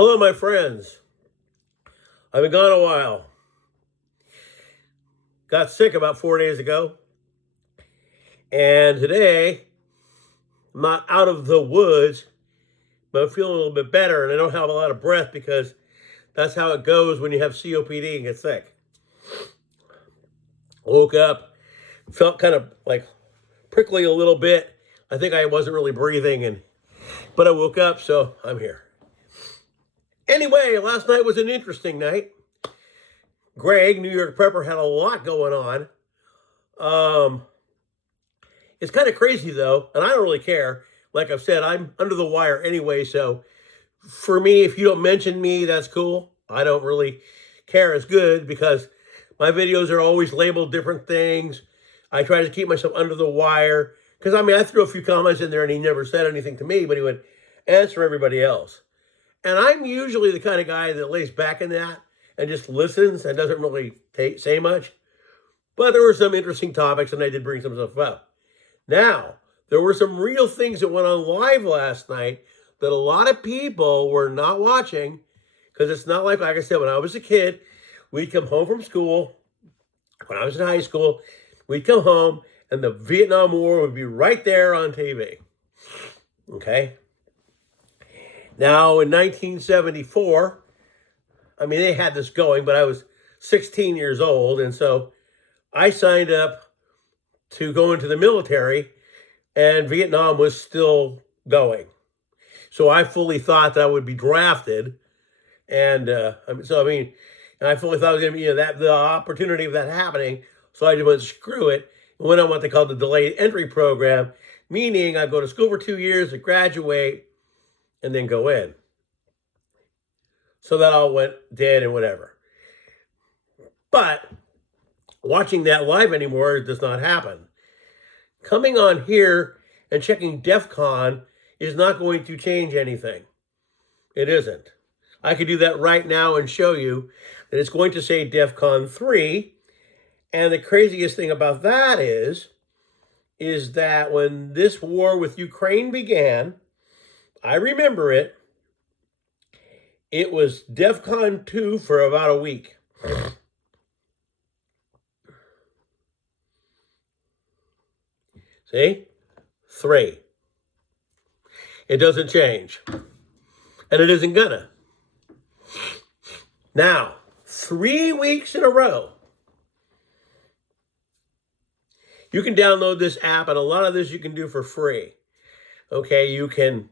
Hello, my friends. I've been gone a while. Got sick about 4 days ago. And today, I'm not out of the woods, but I'm feeling a little bit better. And I don't have a lot of breath because that's how it goes when you have COPD and get sick. Woke up, felt kind of like prickly a little bit. I think I wasn't really breathing, but I woke up, so I'm here. Anyway, last night was an interesting night. Greg, New York Prepper, had a lot going on. It's kind of crazy, though, and I don't really care. Like I've said, I'm under the wire anyway, so for me, if you don't mention me, that's cool. I don't really care. It's good because my videos are always labeled different things. I try to keep myself under the wire because, I threw a few comments in there and he never said anything to me, but he would answer everybody else. And I'm usually the kind of guy that lays back in that and just listens and doesn't really say much. But there were some interesting topics, and I did bring some stuff up. Now, there were some real things that went on live last night that a lot of people were not watching, because it's not like I said, when I was a kid, we'd come home from school. When I was in high school, we'd come home, and the Vietnam War would be right there on TV. Okay? Now, in 1974, they had this going, but I was 16 years old, and so I signed up to go into the military, and Vietnam was still going. So I fully thought that I would be drafted, and I fully thought it was going to be the opportunity of that happening, so I just went, screw it, and went on what they call the delayed entry program, meaning I go to school for 2 years, to graduate, and then go in. So that all went dead and whatever. But watching that live anymore does not happen. Coming on here and checking DEF CON is not going to change anything. It isn't. I could do that right now and show you that it's going to say DEF CON 3. And the craziest thing about that is that when this war with Ukraine began, I remember it. It was DEF CON 2 for about a week. See? 3. It doesn't change. And it isn't gonna. Now, 3 weeks in a row, you can download this app, and a lot of this you can do for free. Okay, you can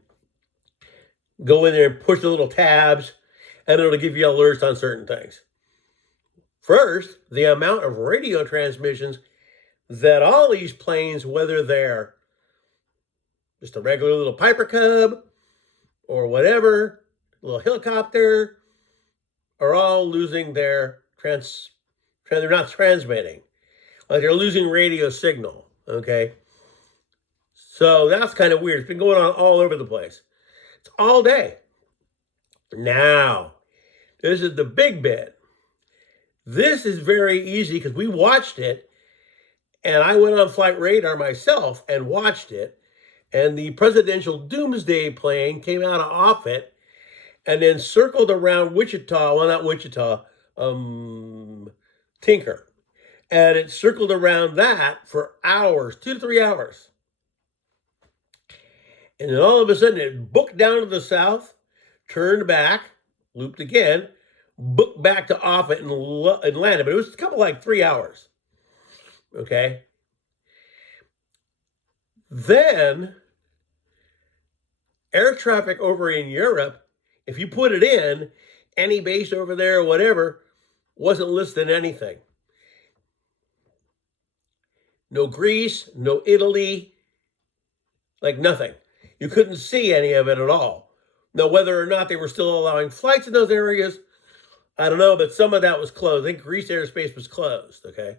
go in there and push the little tabs, and it'll give you alerts on certain things. First, the amount of radio transmissions that all these planes, whether they're just a regular little Piper Cub or whatever, little helicopter, are all losing they're not transmitting. Like they're losing radio signal, okay? So that's kind of weird. It's been going on all over the place. It's all day. Now, this is the big bit. This is very easy because we watched it, and I went on Flight Radar myself and watched it, and the presidential doomsday plane came out of Offutt and then circled around Wichita, well, not Wichita, Tinker. And it circled around that for hours, 2 to 3 hours. And then all of a sudden it booked down to the south, turned back, looped again, booked back to Offutt and landed. But it was a couple, 3 hours. Okay? Then air traffic over in Europe, if you put it in, any base over there or whatever, wasn't listed anything. No Greece, no Italy, nothing. You couldn't see any of it at all. Now, whether or not they were still allowing flights in those areas, I don't know, but some of that was closed. I think Greece airspace was closed, okay?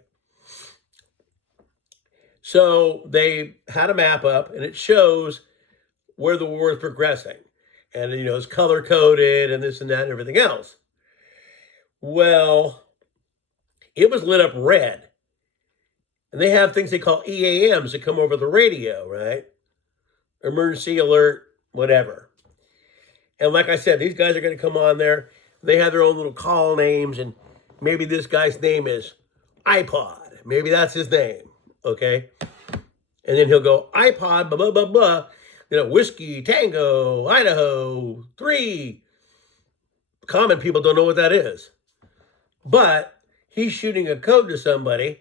So they had a map up, and it shows where the war is progressing. And, it's color-coded and this and that and everything else. Well, it was lit up red. And they have things they call EAMs that come over the radio, right? Emergency alert, whatever. And like I said, these guys are going to come on there. They have their own little call names, and maybe this guy's name is iPod. Maybe that's his name, okay? And then he'll go, iPod, blah, blah, blah, blah. Whiskey, Tango, Idaho, 3. Common people don't know what that is. But he's shooting a code to somebody,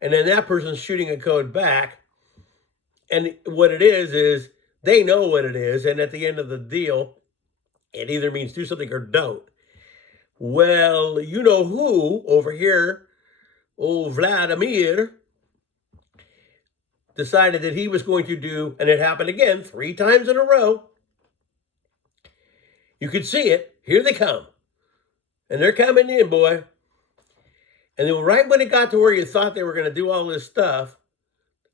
and then that person's shooting a code back. And what it is they know what it is, and at the end of the deal, it either means do something or don't. Well, you know who over here, old Vladimir, decided that he was going to do, and it happened again 3 times in a row. You could see it. Here they come. And they're coming in, boy. And then right when it got to where you thought they were going to do all this stuff,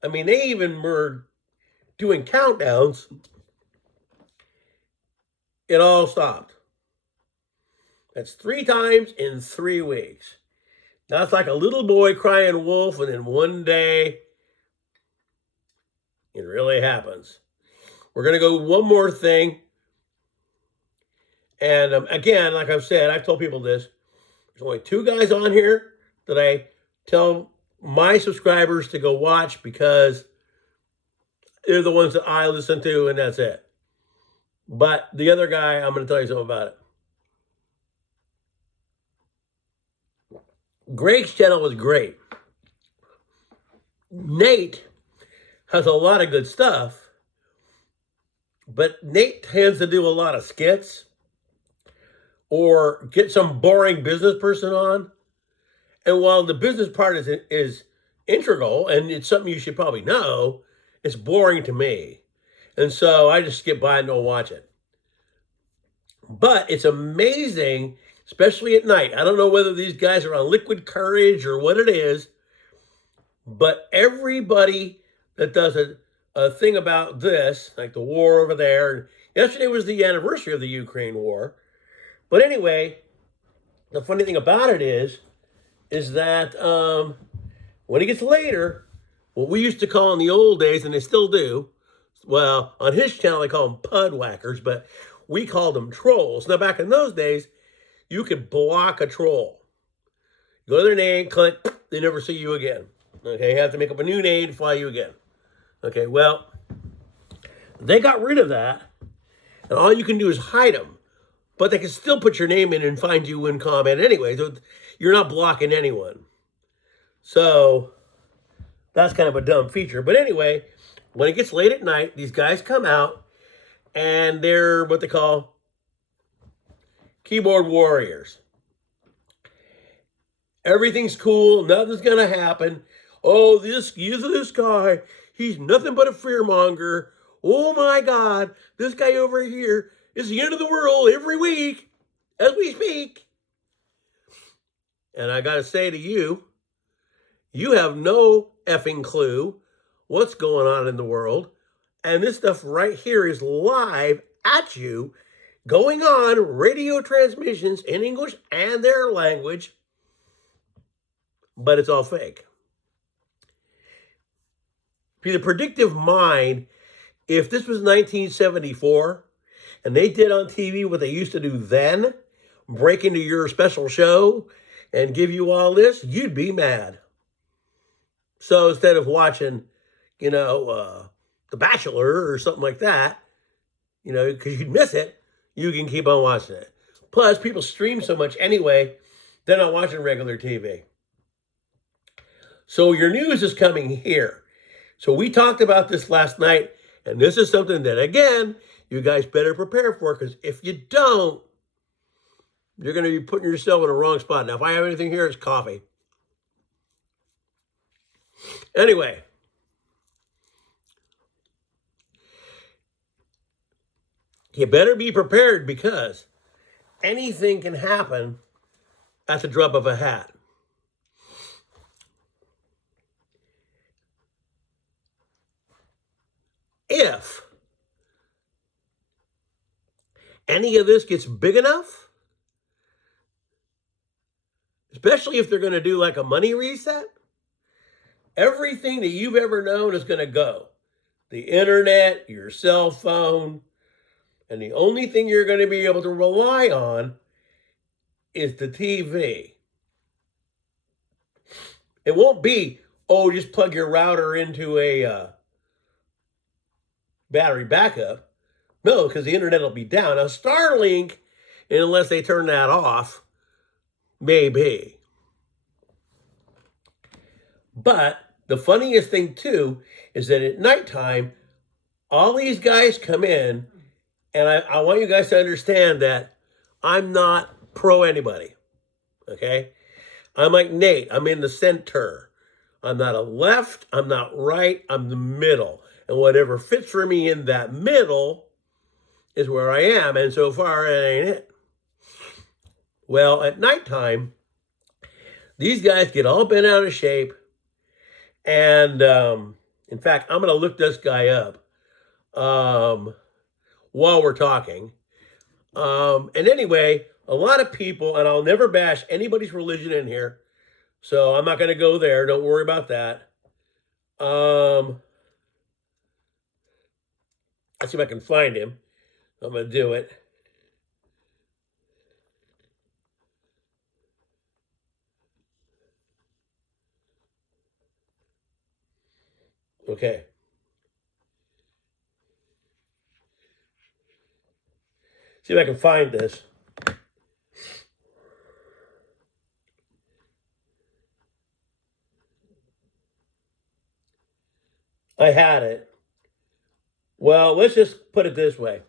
I mean, they even were doing countdowns. It all stopped. That's 3 times in 3 weeks. Now it's like a little boy crying wolf, and then one day, it really happens. We're going to go one more thing. And again, like I've said, I've told people this. There's only 2 guys on here that I tell my subscribers to go watch because they're the ones that I listen to, and that's it. But the other guy, I'm going to tell you something about it. Greg's channel was great. Nate has a lot of good stuff, but Nate tends to do a lot of skits or get some boring business person on. And while the business part is integral and it's something you should probably know, it's boring to me. And so I just skip by and don't watch it. But it's amazing, especially at night. I don't know whether these guys are on liquid courage or what it is, but everybody that does a thing about this, like the war over there, yesterday was the anniversary of the Ukraine war. But anyway, the funny thing about it is that when it gets later, what we used to call in the old days, and they still do, well, on his channel, they call them pud whackers, but we called them trolls. Now, back in those days, you could block a troll. You go to their name, click, they never see you again. Okay, you have to make up a new name to fly you again. Okay, well, they got rid of that, and all you can do is hide them. But they can still put your name in and find you in comment anyway. So you're not blocking anyone. So that's kind of a dumb feature. But anyway, when it gets late at night, these guys come out and they're what they call keyboard warriors. Everything's cool. Nothing's going to happen. Oh, this guy, he's nothing but a fearmonger. Oh my God, this guy over here is the end of the world every week as we speak. And I got to say to you, you have no effing clue what's going on in the world. And this stuff right here is live at you, going on radio transmissions in English and their language, but it's all fake. See, the predictive mind, if this was 1974, and they did on TV what they used to do then, break into your special show and give you all this, you'd be mad. So instead of watching, The Bachelor or something like that, because you'd miss it, you can keep on watching it. Plus, people stream so much anyway, they're not watching regular TV. So your news is coming here. So we talked about this last night, and this is something that, again, you guys better prepare for, because if you don't, you're going to be putting yourself in a wrong spot. Now, if I have anything here, it's coffee. Anyway, you better be prepared, because anything can happen at the drop of a hat. If any of this gets big enough, especially if they're going to do like a money reset, everything that you've ever known is going to go. The internet, your cell phone, And the only thing you're going to be able to rely on is the TV. It won't be, oh, just plug your router into a battery backup. No, because the internet will be down. Now, Starlink, unless they turn that off, maybe. But the funniest thing, too, is that at nighttime, all these guys come in, and I want you guys to understand that I'm not pro anybody, okay? I'm like Nate. I'm in the center. I'm not a left. I'm not right. I'm the middle. And whatever fits for me in that middle is where I am. And so far, it ain't it. Well, at nighttime, these guys get all bent out of shape. And in fact, I'm going to look this guy up while we're talking. And anyway, a lot of people, and I'll never bash anybody's religion in here, so I'm not going to go there. Don't worry about that. Let's see if I can find him. I'm going to do it. Okay. See if I can find this. I had it. Well, let's just put it this way.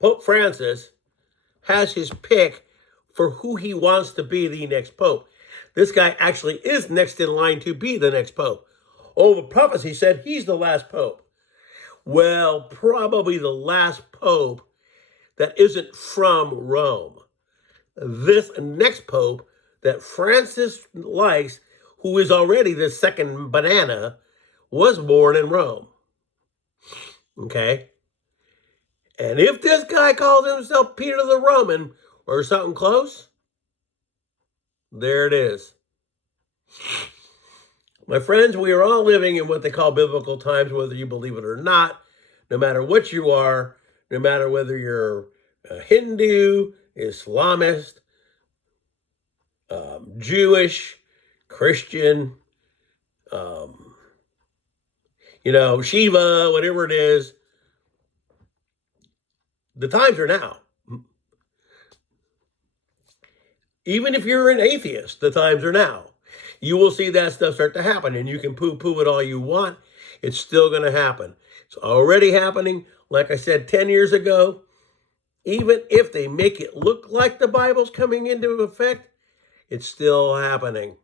Pope Francis has his pick for who he wants to be the next pope. This guy actually is next in line to be the next pope. Oh, the prophecy said he's the last pope. Well, probably the last pope that isn't from Rome. This next pope that Francis likes, who is already the second banana, was born in Rome. Okay? And if this guy calls himself Peter the Roman or something close, there it is. My friends, we are all living in what they call biblical times, whether you believe it or not, no matter what you are, no matter whether you're a Hindu, Islamist, Jewish, Christian, Shiva, whatever it is. The times are now. Even if you're an atheist, the times are now. You will see that stuff start to happen, and you can poo-poo it all you want. It's still going to happen. It's already happening. Like I said 10 years ago, even if they make it look like the Bible's coming into effect, it's still happening.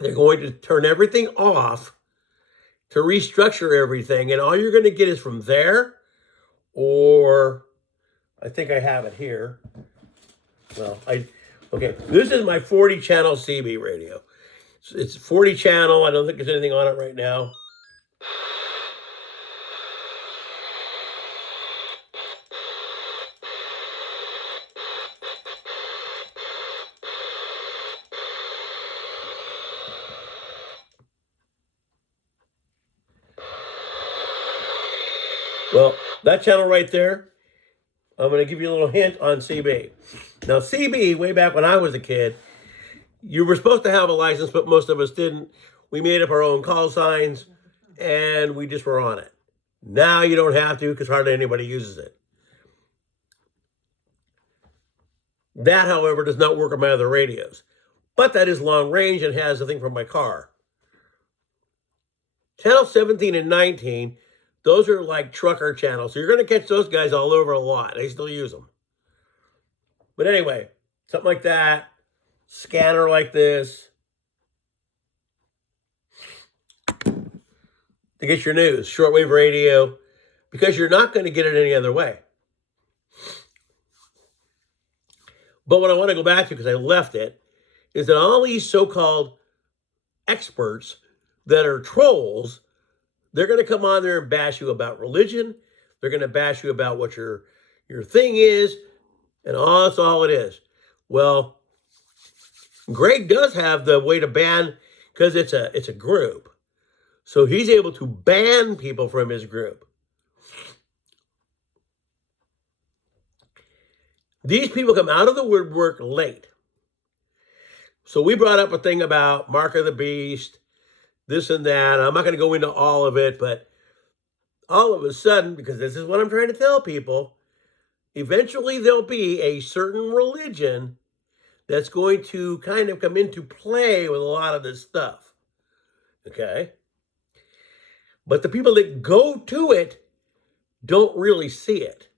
They're going to turn everything off to restructure everything, and all you're going to get is from there, or I think I have it here. Well, okay, this is my 40 channel CB radio. It's 40 channel. I don't think there's anything on it right now. Well, that channel right there, I'm going to give you a little hint on CB. Now, CB, way back when I was a kid, you were supposed to have a license, but most of us didn't. We made up our own call signs, and we just were on it. Now you don't have to because hardly anybody uses it. That, however, does not work on my other radios. But that is long range and has a thing from my car. Channel 17 and 19, those are like trucker channels. So you're going to catch those guys all over a lot. They still use them. But anyway, something like that. Scanner like this. To get your news. Shortwave radio. Because you're not going to get it any other way. But what I want to go back to, because I left it, is that all these so-called experts that are trolls, they're going to come on there and bash you about religion. They're going to bash you about what your thing is, and that's all it is. Well, Greg does have the way to ban, because it's a group. So he's able to ban people from his group. These people come out of the woodwork late. So we brought up a thing about Mark of the Beast, this and that. I'm not going to go into all of it, but all of a sudden, because this is what I'm trying to tell people, eventually there'll be a certain religion that's going to kind of come into play with a lot of this stuff. Okay? But the people that go to it don't really see it.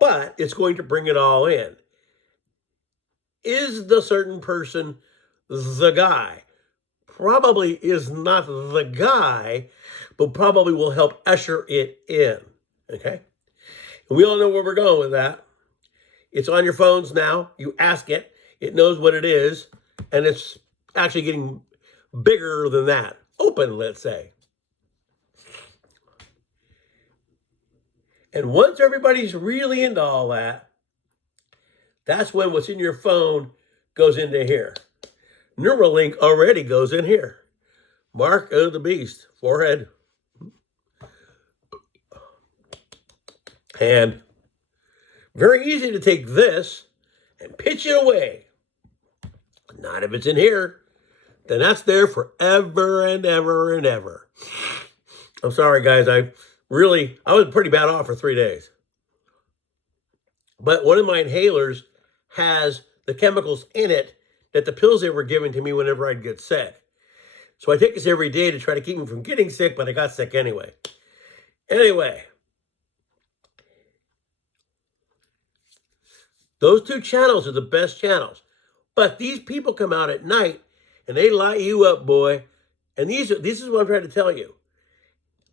But it's going to bring it all in. Is the certain person the guy? Probably is not the guy, but probably will help usher it in. Okay? And we all know where we're going with that. It's on your phones now. You ask it. It knows what it is. And it's actually getting bigger than that. Open, let's say. And once everybody's really into all that, that's when what's in your phone goes into here. Neuralink already goes in here. Mark of the Beast, forehead. And very easy to take this and pitch it away. Not if it's in here. Then that's there forever and ever and ever. I'm sorry, guys. I was pretty bad off for 3 days. But one of my inhalers has the chemicals in it that the pills they were giving to me whenever I'd get sick. So I take this every day to try to keep me from getting sick, but I got sick anyway. Anyway, those two channels are the best channels. But these people come out at night and they light you up, boy. And this is what I'm trying to tell you.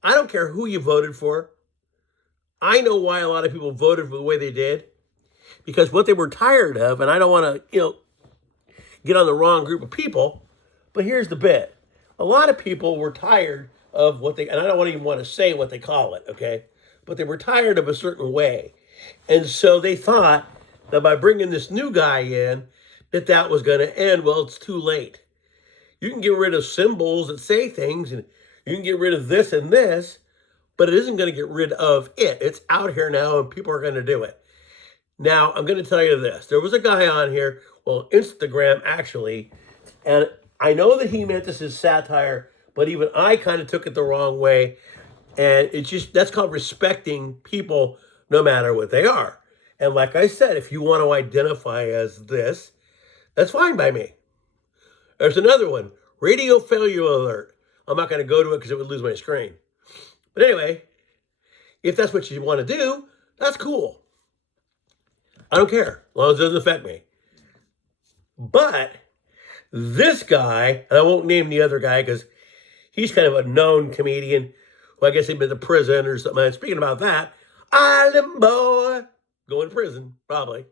I don't care who you voted for. I know why a lot of people voted for the way they did. Because what they were tired of, and I don't want to, get on the wrong group of people, but here's the bit. A lot of people were tired of what they, and I don't even want to say what they call it, okay? But they were tired of a certain way. And so they thought that by bringing this new guy in, that was going to end. Well, it's too late. You can get rid of symbols that say things, and you can get rid of this and this, but it isn't going to get rid of it. It's out here now, and people are going to do it. Now, I'm going to tell you this. There was a guy on here, well, Instagram, actually, and I know that he meant this as satire, but even I kind of took it the wrong way, and that's called respecting people no matter what they are. And like I said, if you want to identify as this, that's fine by me. There's another one, radio failure alert. I'm not going to go to it because it would lose my screen. But anyway, if that's what you want to do, that's cool. I don't care, as long as it doesn't affect me. But this guy, and I won't name the other guy because he's kind of a known comedian. Well, I guess he'd been to prison or something. And speaking about that, Island Boy, going to prison, probably.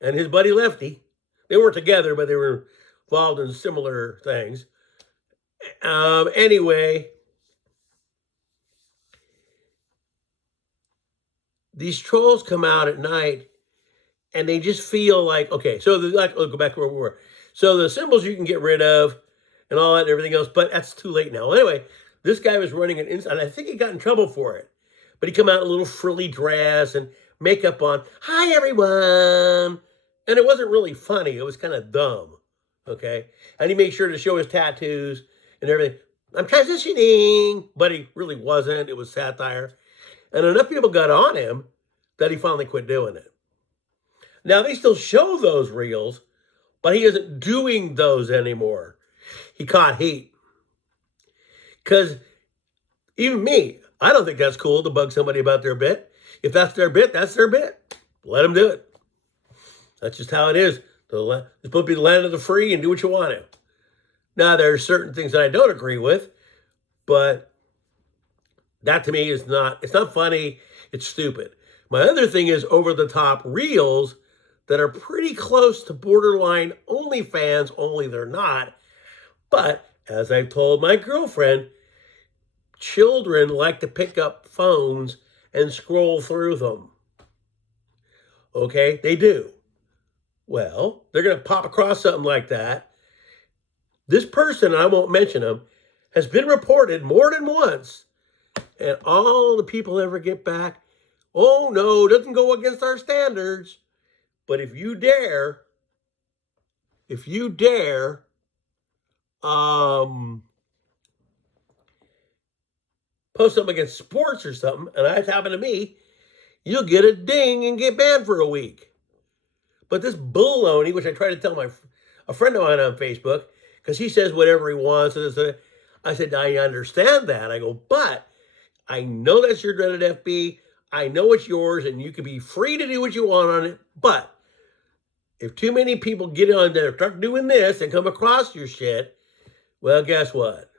And his buddy Lefty. They weren't together, but they were involved in similar things. Anyway, these trolls come out at night and they just feel like, okay, so go back to where we were. So the symbols you can get rid of and all that and everything else, but that's too late now. Anyway, this guy was running and I think he got in trouble for it. But he come out in a little frilly dress and makeup on. Hi, everyone. And it wasn't really funny. It was kind of dumb, okay? And he made sure to show his tattoos and everything. I'm transitioning, but he really wasn't. It was satire. And enough people got on him that he finally quit doing it. Now, they still show those reels, but he isn't doing those anymore. He caught heat. Because even me, I don't think that's cool to bug somebody about their bit. If that's their bit, that's their bit. Let them do it. That's just how it is. It's supposed to be the land of the free and do what you want to. Now, there are certain things that I don't agree with, but that to me is it's not funny. It's stupid. My other thing is over-the-top reels that are pretty close to borderline OnlyFans, only they're not. But as I've told my girlfriend, children like to pick up phones and scroll through them. Okay, they do. Well, they're going to pop across something like that. This person, I won't mention him, has been reported more than once. And all the people ever get back, oh no, it doesn't go against our standards. But if you dare, post something against sports or something, and that's happened to me, you'll get a ding and get banned for a week. But this baloney, which I try to tell a friend of mine on Facebook, because he says whatever he wants, and I said, I understand that. I go, but I know that's your dreaded FB. I know it's yours, and you can be free to do what you want on it. But if too many people get on there, start doing this, and come across your shit, well, guess what?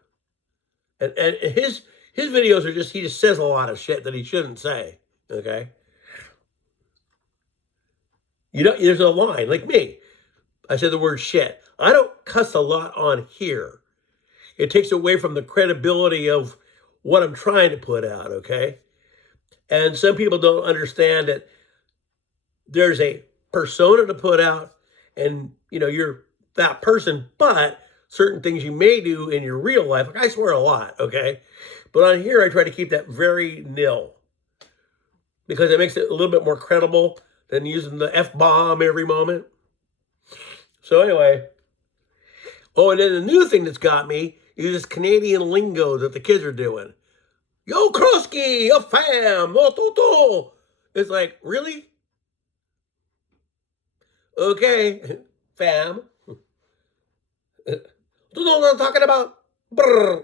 And his videos are he just says a lot of shit that he shouldn't say. Okay. You know, there's a line, like me. I said the word shit. I don't cuss a lot on here. It takes away from the credibility of what I'm trying to put out, okay? And some people don't understand that there's a persona to put out, and, you know, you're that person, but certain things you may do in your real life, like I swear a lot, okay? But on here, I try to keep that very nil because it makes it a little bit more credible than using the F-bomb every moment. So anyway, oh, and then the new thing that's got me is this Canadian lingo that the kids are doing. Yo, Krosky, yo, fam, oh, toto. It's like, really? Okay, fam. You know what I'm talking about? Brr.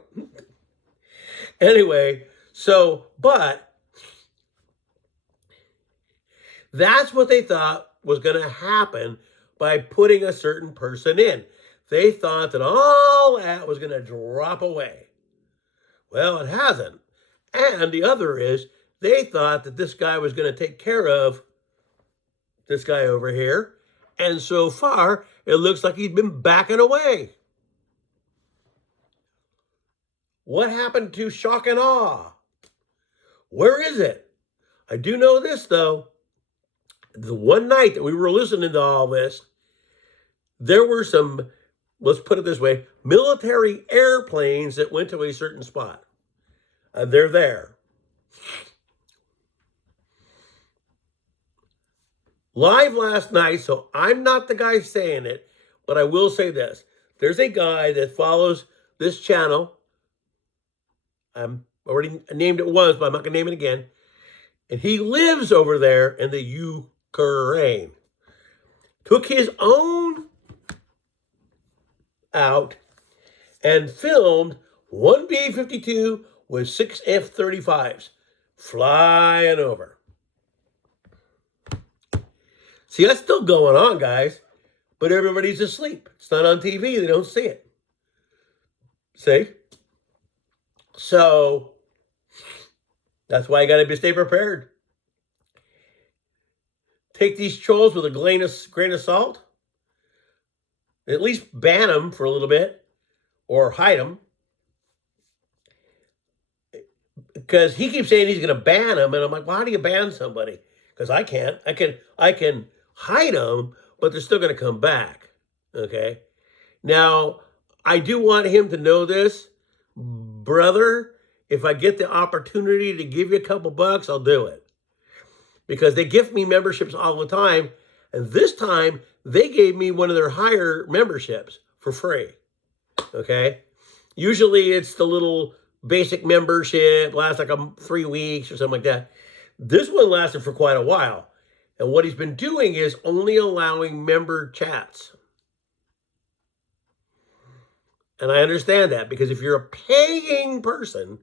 Anyway, so, but that's what they thought was going to happen by putting a certain person in. They thought that all that was going to drop away. Well, it hasn't. And the other is, they thought that this guy was going to take care of this guy over here. And so far, it looks like he's been backing away. What happened to shock and awe? Where is it? I do know this, though. The one night that we were listening to all this, there were some, let's put it this way, military airplanes that went to a certain spot. They're there. Live last night, so I'm not the guy saying it, but I will say this. There's a guy that follows this channel. I'm already named it once, but I'm not going to name it again. And he lives over there in the Ukraine. Took his own out and filmed one B-52 with 6 F-35s flying over. See, that's still going on, guys. But everybody's asleep. It's not on TV. They don't see it. See? So, that's why you got to stay prepared. Take these trolls with a grain of salt. At least ban them for a little bit. Or hide them. Because he keeps saying he's going to ban them. And I'm like, well, how do you ban somebody? Because I can't. I can hide them, but they're still going to come back. Okay? Now, I do want him to know this. Brother, if I get the opportunity to give you a couple bucks, I'll do it. Because they gift me memberships all the time. And this time, they gave me one of their higher memberships for free. Okay? Usually, it's the little basic membership, lasts like 3 weeks or something like that. This one lasted for quite a while. And what he's been doing is only allowing member chats. And I understand that, because if you're a paying person,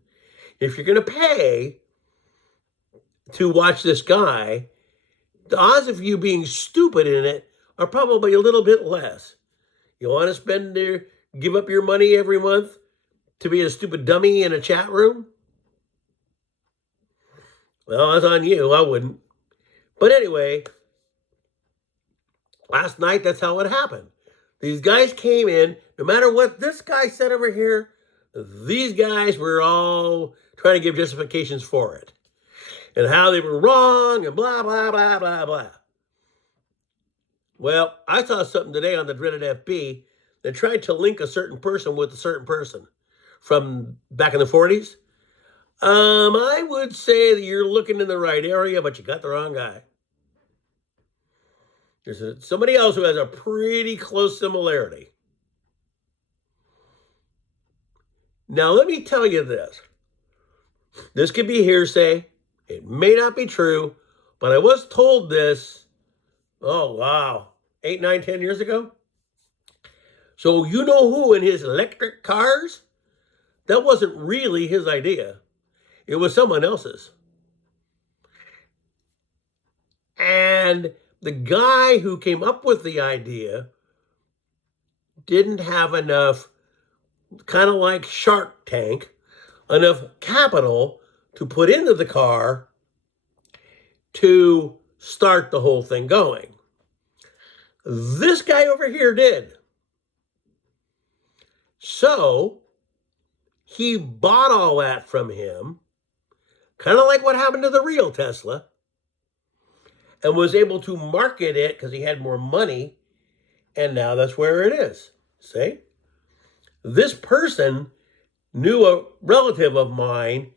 if you're going to pay to watch this guy, the odds of you being stupid in it are probably a little bit less. You want to give up your money every month to be a stupid dummy in a chat room? Well, that's on you. I wouldn't. But anyway, last night, that's how it happened. These guys came in, no matter what this guy said over here, these guys were all trying to give justifications for it. And how they were wrong and blah, blah, blah, blah, blah. Well, I saw something today on the dreaded FB that tried to link a certain person with a certain person from back in the 40s. I would say that you're looking in the right area, but you got the wrong guy. There's somebody else who has a pretty close similarity. Now, let me tell you this. This could be hearsay. It may not be true, but I was told this, oh, wow, 8, 9, 10 years ago. So you know who in his electric cars? That wasn't really his idea. It was someone else's. And the guy who came up with the idea didn't have enough, kind of like Shark Tank, enough capital to put into the car to start the whole thing going. This guy over here did. So he bought all that from him, kind of like what happened to the real Tesla, and was able to market it because he had more money, and now that's where it is. See? This person knew a relative of mine,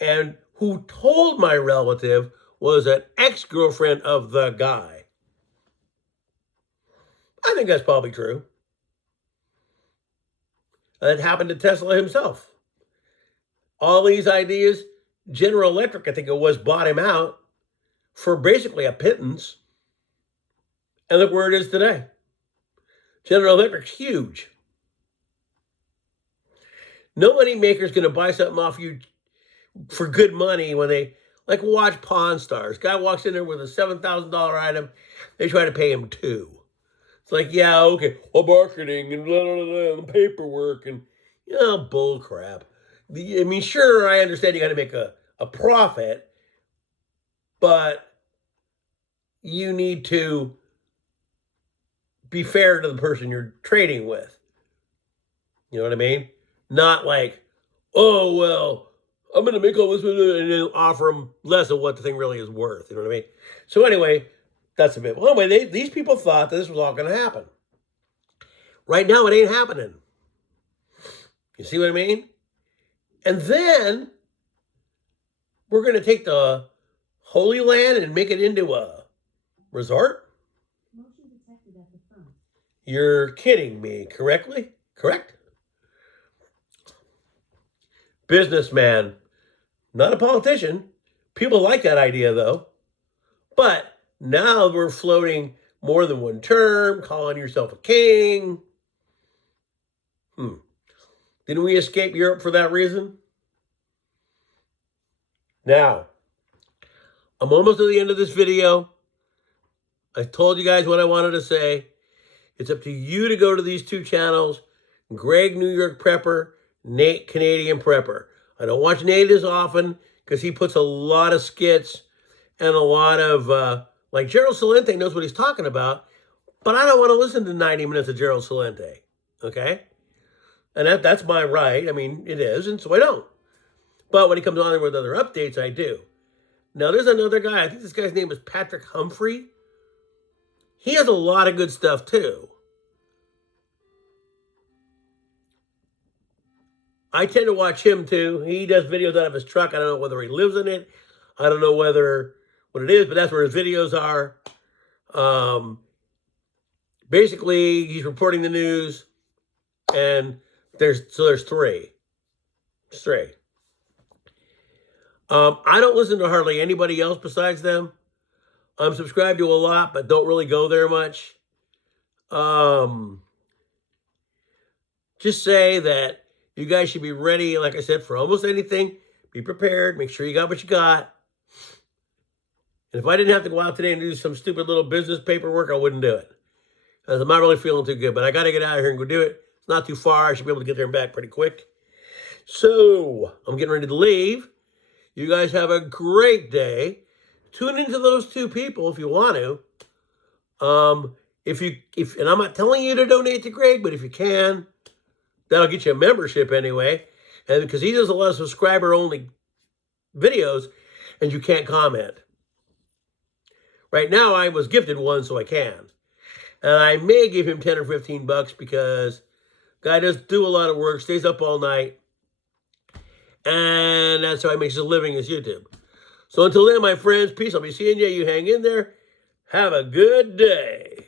and who told my relative was an ex-girlfriend of the guy. I think that's probably true. That happened to Tesla himself. All these ideas, General Electric, I think it was, bought him out for basically a pittance. And look where it is today. General Electric's huge. No money maker's going to buy something off you for good money when they, like, watch Pawn Stars. Guy walks in there with a $7,000 item. They try to pay him $2,000. It's like, yeah, okay, well, marketing and blah, blah, blah, and paperwork and, you know, bull crap. I mean, sure, I understand you got to make a profit, but you need to be fair to the person you're trading with. You know what I mean? Not like, oh, well, I'm going to make all this and then offer them less of what the thing really is worth. You know what I mean? So anyway, that's a bit. Well, anyway, these people thought that this was all going to happen. Right now, it ain't happening. You see what I mean? And then we're going to take the Holy Land and make it into a resort? Motion detected at the front. You're kidding me, correct? Businessman, not a politician. People like that idea, though. But now we're floating more than one term, calling yourself a king. Didn't we escape Europe for that reason? Now, I'm almost at the end of this video. I told you guys what I wanted to say. It's up to you to go to these two channels, Greg New York Prepper, Nate Canadian Prepper. I don't watch Nate as often because he puts a lot of skits and a lot of, like Gerald Celente knows what he's talking about, but I don't want to listen to 90 minutes of Gerald Celente, okay? And that's my right. I mean, it is, and so I don't. But when he comes on there with other updates, I do. Now, there's another guy. I think this guy's name is Patrick Humphrey. He has a lot of good stuff, too. I tend to watch him, too. He does videos out of his truck. I don't know whether he lives in it. I don't know what it is, but that's where his videos are. Basically, he's reporting the news, and there's three. There's three. I don't listen to hardly anybody else besides them. I'm subscribed to a lot, but don't really go there much. Just say that you guys should be ready, like I said, for almost anything. Be prepared. Make sure you got what you got. And if I didn't have to go out today and do some stupid little business paperwork, I wouldn't do it. Because I'm not really feeling too good. But I got to get out of here and go do it. It's not too far. I should be able to get there and back pretty quick. So, I'm getting ready to leave. You guys have a great day. Tune into those two people if you want to. And I'm not telling you to donate to Greg, but if you can, that'll get you a membership anyway. And because he does a lot of subscriber-only videos, and you can't comment. Right now, I was gifted one, so I can. And I may give him 10 or 15 bucks because guy does do a lot of work, stays up all night. And that's how he makes his living is YouTube. So until then, my friends, peace. I'll be seeing you. You hang in there. Have a good day.